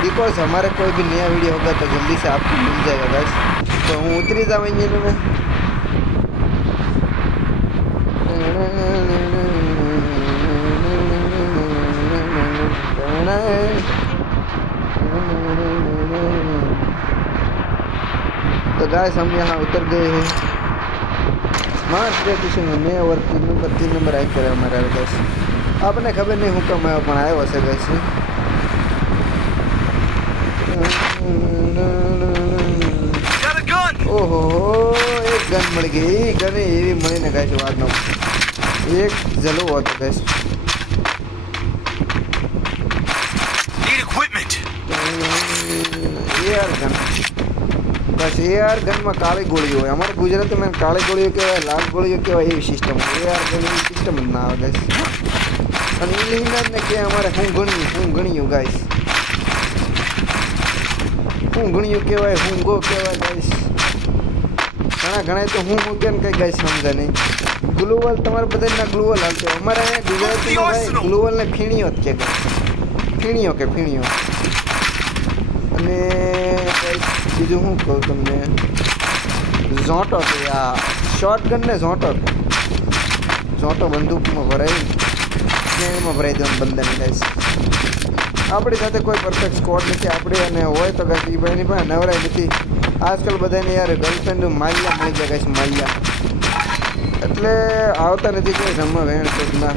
Because हमारा कोई भी नया वीडियो होगा तो जल्दी से आपको मिल जाएगा बस तो हूँ उतरी जाऊँ इंजन में। तो गाइस हम यहाँ उतर गए हैं। मार्च स्टेशन में मैं और तीन नंबर तीन नंबर आई करा हमारा बस आपने खबर नहीं हूँ कब मैं बनाया वैसे वैसे મળી ગઈ ગન એવી મળીને ગાઈસ વાત ન એક જલવો હતો gas Need equipment! AR gun બસ એઆર ગનમાં કાળી ગોળીઓ હોય અમારે ગુજરાતીમાં કાળી ગોળીઓ કહેવાય લાલ ગોળીઓ કહેવાય એવી સિસ્ટમ એઆર ગન એવી સિસ્ટમ જ ના આવે ગાઈસ અને ઇંગ્લિશમાં ને કે અમારે હું ગણ્યું હું ગણ્યું ગાઈસ હું ગણ્યું કહેવાય હું ગો કહેવાય ગાઈસ ઘણા ઘણા તો હું હું કેમ કઈ ગાઈસ સમજે નહીં. ગ્લુવલ તમારે બધાના ગ્લુવલ હાલતો અમારે અહીંયા ગુજરાતીમાં ભાઈ ગ્લુવલને ફીણીઓ જ કે. ફીણીઓ કે ફીણીઓ. અને બીજું શું કહું તમને. ઝોંટો કે આ શોર્ટ ગન ને ઝોંટો ઝોંટો બંદૂકમાં ભરાય. ને એમાં ભરાઈ દેવાનું બંદન ગાઈશ આપણી સાથે કોઈ પરફેક્ટ સ્કોડ નથી. આપણે અને હોય તો ગાઈસ એ ભાઈની પાસે નવરાય નથી. આજકાલ બધાને યાર ગર્લફ્રેન્ડ માલ્યા મળી જાય છે માલ્યા. એટલે આવતા નથી કે રમવા વેણ શોધના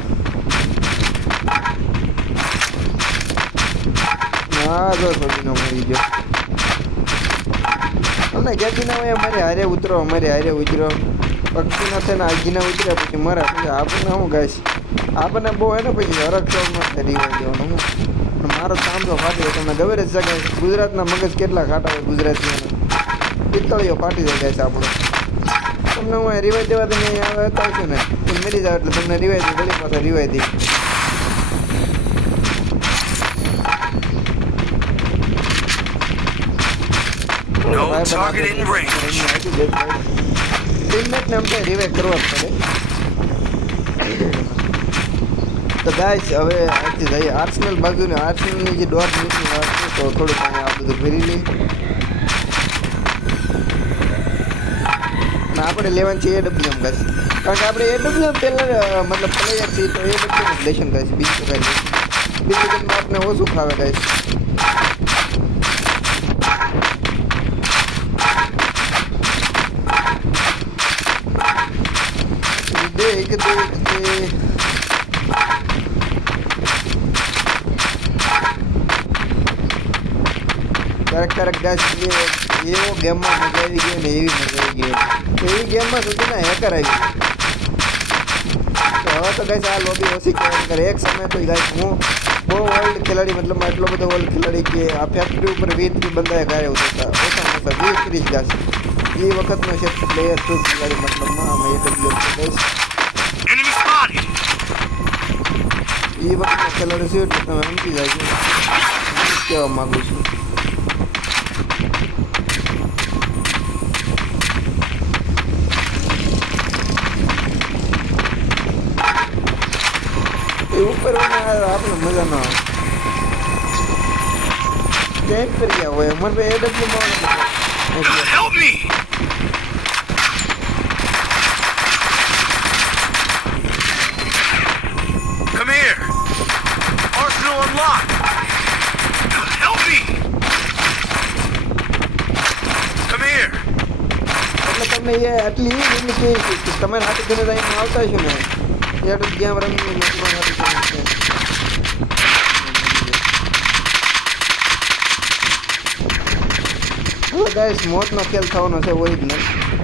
જો શોધીનો મરી ગયો. અમને કહેતી ના હોય હારે ઉતરો, અમારે હારે ઉતરો. પક્ષી ના થઈને આગીના ઉતર્યા પછી મરા પછી આપણને હું ગાઈશ? આપણને બહુ હે ને પછી હરક શોખમાં કરી હોય દેવાનું મારો તાંબો ફાટી જાય તમને ખબર જ છે ગુજરાતના મગજ કેટલા ખાટા હોય ગુજરાતીઓને. પિત્તળીઓ ફાટી જાય ગાઈશ આપણો તમને હું રિવાય દેવા તમે અહીંયા આવતા હશો ને તો મરી જાવ એટલે તમને રિવાય દે ગળી પાસે રિવાય દે No target in range. ટીમમેટને અમને રિવાઇવ કરવા જ પડે તો ગાઈસ હવે અહીંથી જઈએ આર્સનલ બાજુને આર્સનલની જે દોઢ મિનિટની વાત છે તો થોડુંક અહીંયા આ બધું ફેરી લઈ અને આપણે લેવાનું છે એ ડબલ્યુએમ ગાઈસ કારણ કે આપણે એ ડબલ્યુએમ પહેલાં મતલબ પ્લેયર છીએ તો એ ડબલ્યુએમ લેશન ગાઈસ બીજું તો કાંઈ નહીં બીજું કંઈ આપને ઓછું ખાવે ગાઈસ દેખ દેખ દેખ ક્યારેક ક્યારેક ગાઈસ એ એવો ગેમમાં મજા આવી ગઈ ને એવી મજા આવી ગઈ એવી ગેમમાં સુધી ને હેકર આવી ગયું તો હવે તો ગાઈસ આ લોબી ઓછી કહેવાય કરે એક સમય તો ગાઈસ હું બહુ વર્લ્ડ ખેલાડી મતલબ એટલો બધો વર્લ્ડ ખેલાડી કે આ ફેક્ટરી ઉપર વીસ ત્રીસ બંદાએ ગાય ઉતરતા ઓછામાં ઓછા વીસ ત્રીસ ગાઈસ એ વખતનો છે પ્લેયર શું ખેલાડી મતલબમાં અમે A W guys Enemy spotted! એ વખતનો ખેલાડી છે એટલે તમે સમજી જાય છો હું કહેવા માગું છું એ ઉપર આપણે મજા ના આવે કેમ કરી ગયા હોય અમારે ભાઈ એડબ્લ્યુમાં Help me! Come here! Arsenal unlocked! Help me! Come here! એટલે તમને એ આટલી એવી કે કે તમારે હાથે ઘરે જઈને આવતા હશો ને ಎರಡು ವಿದ್ಯಾವರನ್ನು ಮದುವೆ ગાઈસ મોતનો ખેલ થવાનો છે હોય જ નથી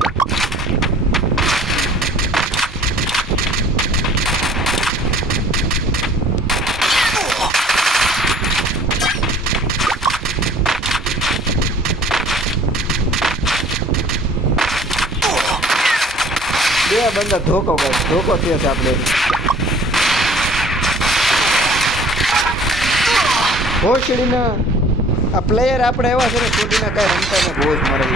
બે બંદર ધોકો ગાઈસ ધોકો થયો છે આપણે. ભોસડીના આ પ્લેયર આપણે એવા છે ને છોડીને કાંઈ રમતા ને બહુ જ મારે